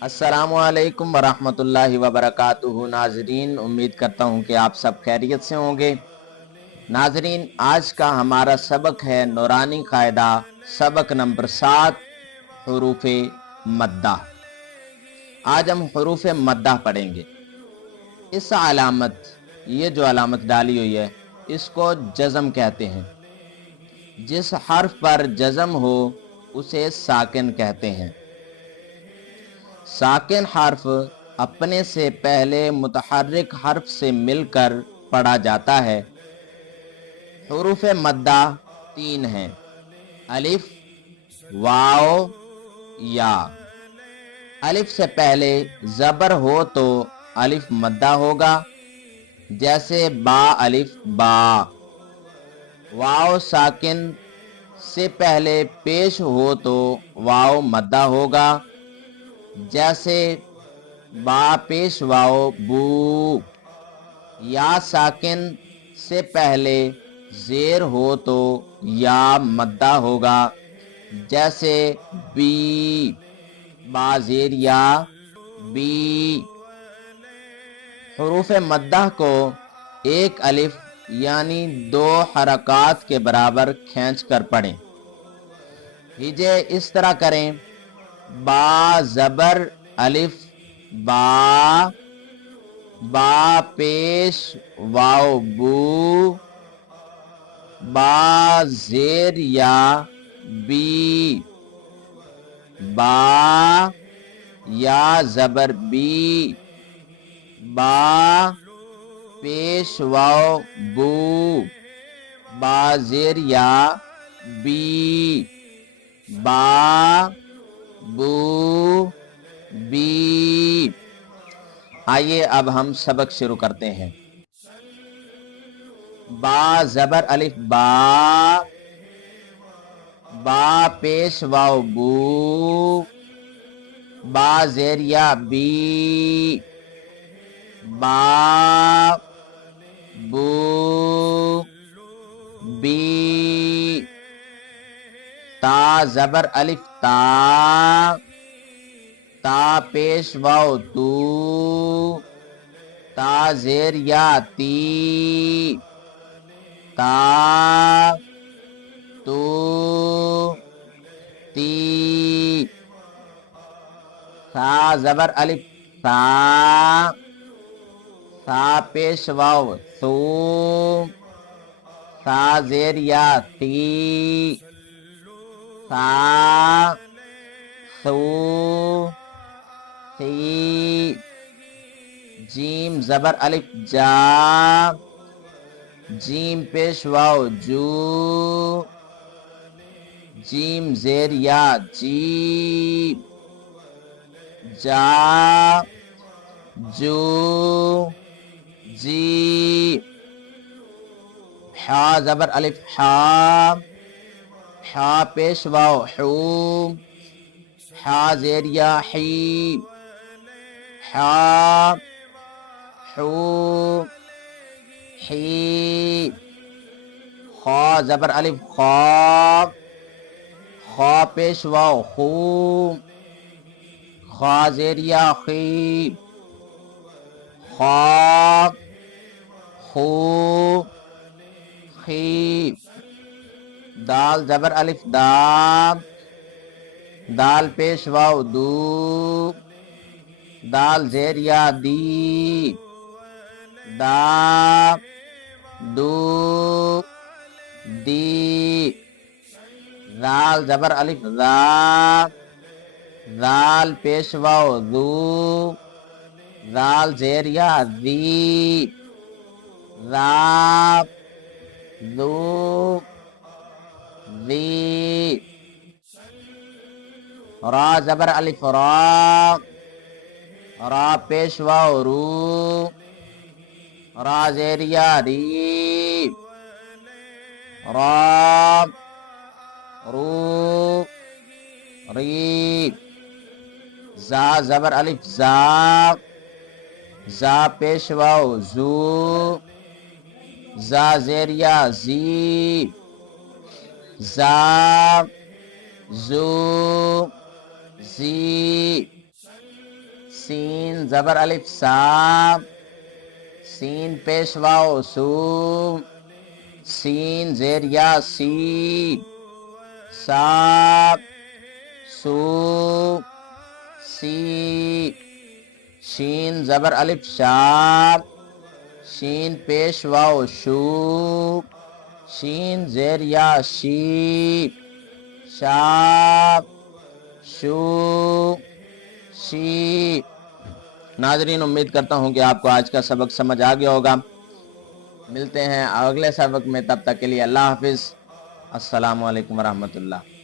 अस्सलामु अलैकुम वरहमतुल्लाहि वबरकातुहू। नाजरीन, उम्मीद करता हूँ कि आप सब खैरियत से होंगे। नाजरीन, आज का हमारा सबक है नूरानी कायदा, सबक नंबर 7, हरूफ मद्दा। आज हम हरूफ मद्दा पढ़ेंगे। इस अलामत, ये जो अलामत डाली हुई है, इसको जज़म कहते हैं। जिस हर्फ पर जज़म हो उसे साकिन कहते हैं। साकिन हर्फ अपने से पहले मुतहर्रिक हर्फ से मिलकर पढ़ा जाता है। हुरूफ मद्दा 3 हैं: अलिफ, वाव, या। अलिफ से पहले जबर हो तो अलिफ मद्दा होगा, जैसे बा अलिफ बा। वाव साकिन से पहले पेश हो तो वाव मद्दा होगा, जैसे बा पेश वाव बू। या साकिन से पहले जेर हो तो या मद्दा होगा, जैसे बी। बा जेर या बी। हुरूफ मद्दा को एक अलिफ यानी 2 हरकात के बराबर खींच कर पढ़ें। हिजे इस तरह करें: बा जबर अलिफ बा, बा पेश वाव बू, बा जेर या बी, बा या जबर बी, बा पेश वाव बू, बा जेर या बी, बा बू बी। आइए अब हम सबक शुरू करते हैं। बा जबर अलिफ बा, बा पेश वाव बू, बा जेर या बी, बा बू बी। ता जबर अलिफ ता, ता पेश वाव तू, ता जेर या ती, ता तू ती। सा जबर अलिफ सा, सा पेश वाव सू, सा जेर या ती, सा सू सी। जीम जबर अलिफ जा, जीम पेश वाव जू, जीम जेर या जी, जा जू जी। हा जबर अलिफ हा, हा पेश वाव हू, हा जेर या ही, हा हू ही। खा जबर अलिफ खा, खा पेश वाव खू, खा जेर या खी, खा खू खी। दाल जबर अलिफ दा, दाल पेश वाव दू, दाल जेर या दी, दा दू दी। दाल जबर अलिफ दा, दाल पेश वाव दू, दाल जेर या दी, दा दू दी। रा जबर अलिफ रा, रा पेश वाव रू, रा जेर या री, रा रू री। जा जबर अलिफ जा, जा पेश वाव जू, जा जेर या जी, जा जू जी। سین زبر الف سا، سین پیش واو سو، سین زیر یا سی، سا سو سی، شین زبر الف شا، شین پیش واو شو، شین زیر یا شی، شا شو شی۔ ناظرین امید کرتا ہوں کہ آپ کو آج کا سبق سمجھ آ گیا ہوگا۔ ملتے ہیں اگلے سبق میں، تب تک کے لیے اللہ حافظ۔ السلام علیکم ورحمۃ اللہ۔